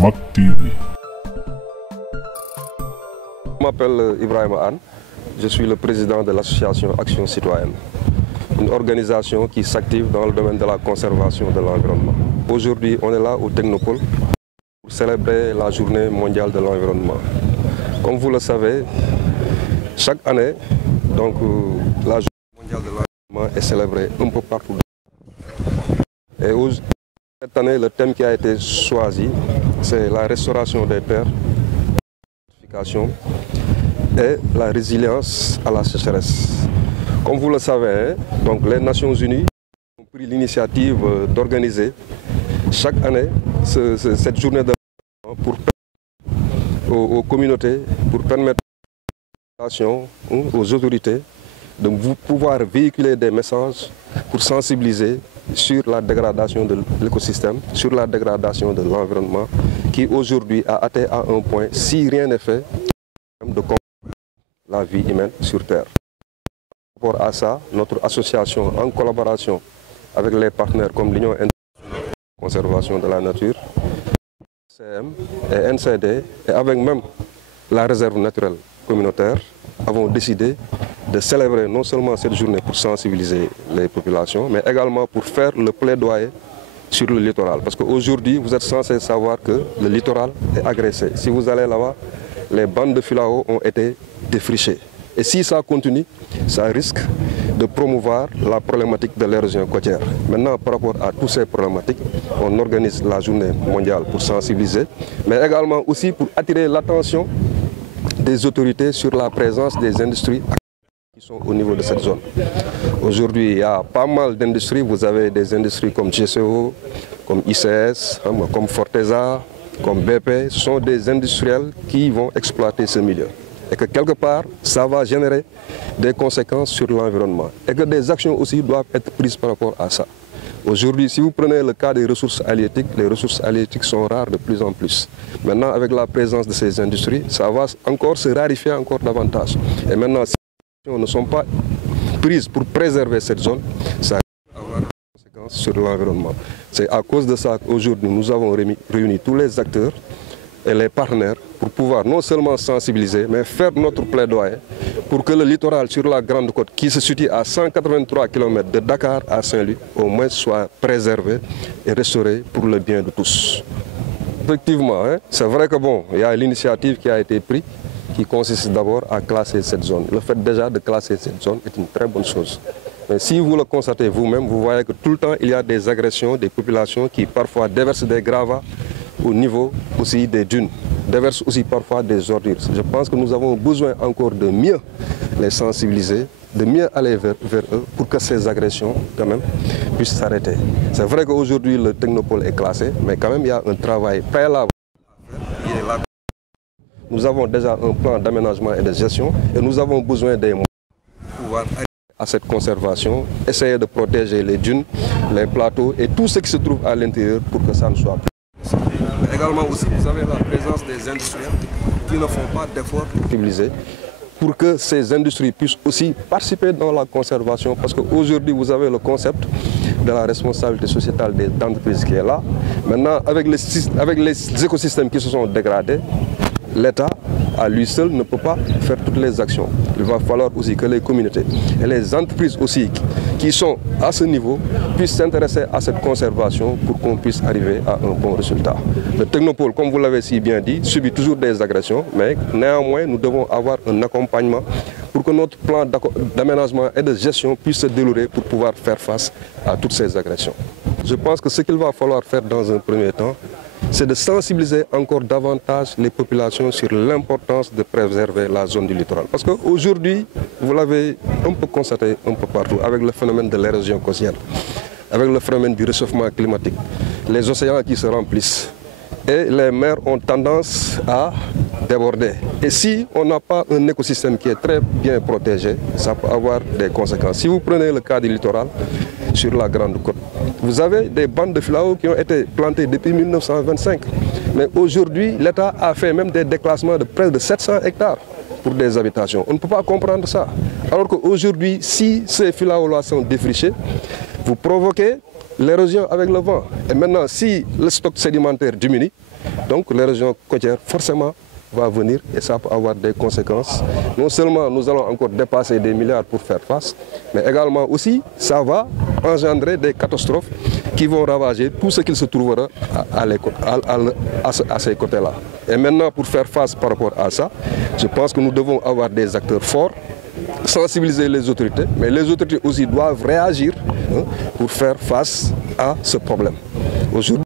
Mak TV. Je m'appelle Ibrahim Anne, je suis le président de l'association Action Citoyenne, une organisation qui s'active dans le domaine de la conservation de l'environnement. Aujourd'hui, on est là au Technopole pour célébrer la journée mondiale de l'environnement. Comme vous le savez, chaque année, donc, la journée mondiale de l'environnement est célébrée un peu partout. Et cette année, le thème qui a été choisi, c'est la restauration des terres, et la résilience à la sécheresse. Comme vous le savez, donc, les Nations Unies ont pris l'initiative d'organiser chaque année cette journée de pour aux communautés, pour permettre aux autorités de pouvoir véhiculer des messages pour sensibiliser sur la dégradation de l'écosystème, sur la dégradation de l'environnement, qui aujourd'hui a atteint à un point, si rien n'est fait, de combattre la vie humaine sur Terre. Par rapport à ça, notre association, en collaboration avec les partenaires comme l'Union internationale de conservation de la nature, CM et NCD, et avec même la réserve naturelle communautaire, avons décidé de célébrer non seulement cette journée pour sensibiliser les populations, mais également pour faire le plaidoyer sur le littoral. Parce qu'aujourd'hui, vous êtes censé savoir que le littoral est agressé. Si vous allez là-bas, les bandes de filao ont été défrichées. Et si ça continue, ça risque de promouvoir la problématique de l'érosion côtière. Maintenant, par rapport à toutes ces problématiques, on organise la journée mondiale pour sensibiliser, mais également aussi pour attirer l'attention des autorités sur la présence des industries qui sont au niveau de cette zone. Aujourd'hui, il y a pas mal d'industries. Vous avez des industries comme GCO, comme ICS, comme Forteza, comme BP. Ce sont des industriels qui vont exploiter ce milieu. Et que quelque part, ça va générer des conséquences sur l'environnement. Et que des actions aussi doivent être prises par rapport à ça. Aujourd'hui, si vous prenez le cas des ressources halieutiques, les ressources halieutiques sont rares de plus en plus. Maintenant, avec la présence de ces industries, ça va encore se raréfier encore davantage. Et maintenant, si les actions ne sont pas prises pour préserver cette zone, ça va avoir des conséquences sur l'environnement. C'est à cause de ça qu'aujourd'hui, nous avons réuni tous les acteurs et les partenaires pour pouvoir non seulement sensibiliser, mais faire notre plaidoyer pour que le littoral sur la Grande Côte, qui se situe à 183 km de Dakar à Saint-Louis, au moins soit préservé et restauré pour le bien de tous. Effectivement, c'est vrai que bon, il y a l'initiative qui a été prise, qui consiste d'abord à classer cette zone. Le fait déjà de classer cette zone est une très bonne chose. Mais si vous le constatez vous-même, vous voyez que tout le temps, il y a des agressions des populations qui parfois déversent des gravats au niveau aussi des dunes, déversent aussi parfois des ordures. Je pense que nous avons besoin encore de mieux les sensibiliser, de mieux aller vers eux pour que ces agressions quand même puissent s'arrêter. C'est vrai qu'aujourd'hui le Technopole est classé, mais quand même il y a un travail préalable. Nous avons déjà un plan d'aménagement et de gestion et nous avons besoin des moyens pour pouvoir arriver à cette conservation, essayer de protéger les dunes, les plateaux et tout ce qui se trouve à l'intérieur pour que ça ne soit plus. Mais également aussi, vous avez la présence des industriels qui ne font pas d'efforts pour que ces industries puissent aussi participer dans la conservation. Parce qu'aujourd'hui, vous avez le concept de la responsabilité sociétale des entreprises qui est là. Maintenant, avec les écosystèmes qui se sont dégradés, l'État, à lui seul, ne peut pas faire toutes les actions. Il va falloir aussi que les communautés et les entreprises aussi qui sont à ce niveau puissent s'intéresser à cette conservation pour qu'on puisse arriver à un bon résultat. Le Technopole, comme vous l'avez si bien dit, subit toujours des agressions, mais néanmoins, nous devons avoir un accompagnement pour que notre plan d'aménagement et de gestion puisse se dérouler pour pouvoir faire face à toutes ces agressions. Je pense que ce qu'il va falloir faire dans un premier temps, c'est de sensibiliser encore davantage les populations sur l'importance de préserver la zone du littoral. Parce qu'aujourd'hui, vous l'avez un peu constaté un peu partout avec le phénomène de l'érosion côtière, avec le phénomène du réchauffement climatique, les océans qui se remplissent et les mers ont tendance à déborder. Et si on n'a pas un écosystème qui est très bien protégé, ça peut avoir des conséquences. Si vous prenez le cas du littoral, sur la Grande Côte, vous avez des bandes de filao qui ont été plantées depuis 1925. Mais aujourd'hui, l'État a fait même des déclassements de près de 700 hectares pour des habitations. On ne peut pas comprendre ça. Alors qu'aujourd'hui, si ces filao-là sont défrichés, vous provoquez l'érosion avec le vent. Et maintenant, si le stock sédimentaire diminue, donc l'érosion côtière forcément va venir et ça peut avoir des conséquences. Non seulement nous allons encore dépasser des milliards pour faire face, mais également aussi ça va engendrer des catastrophes qui vont ravager tout ce qu'il se trouvera à ces côtés-là. Et maintenant, pour faire face par rapport à ça, je pense que nous devons avoir des acteurs forts, sensibiliser les autorités, mais les autorités aussi doivent réagir pour faire face à ce problème. Aujourd'hui,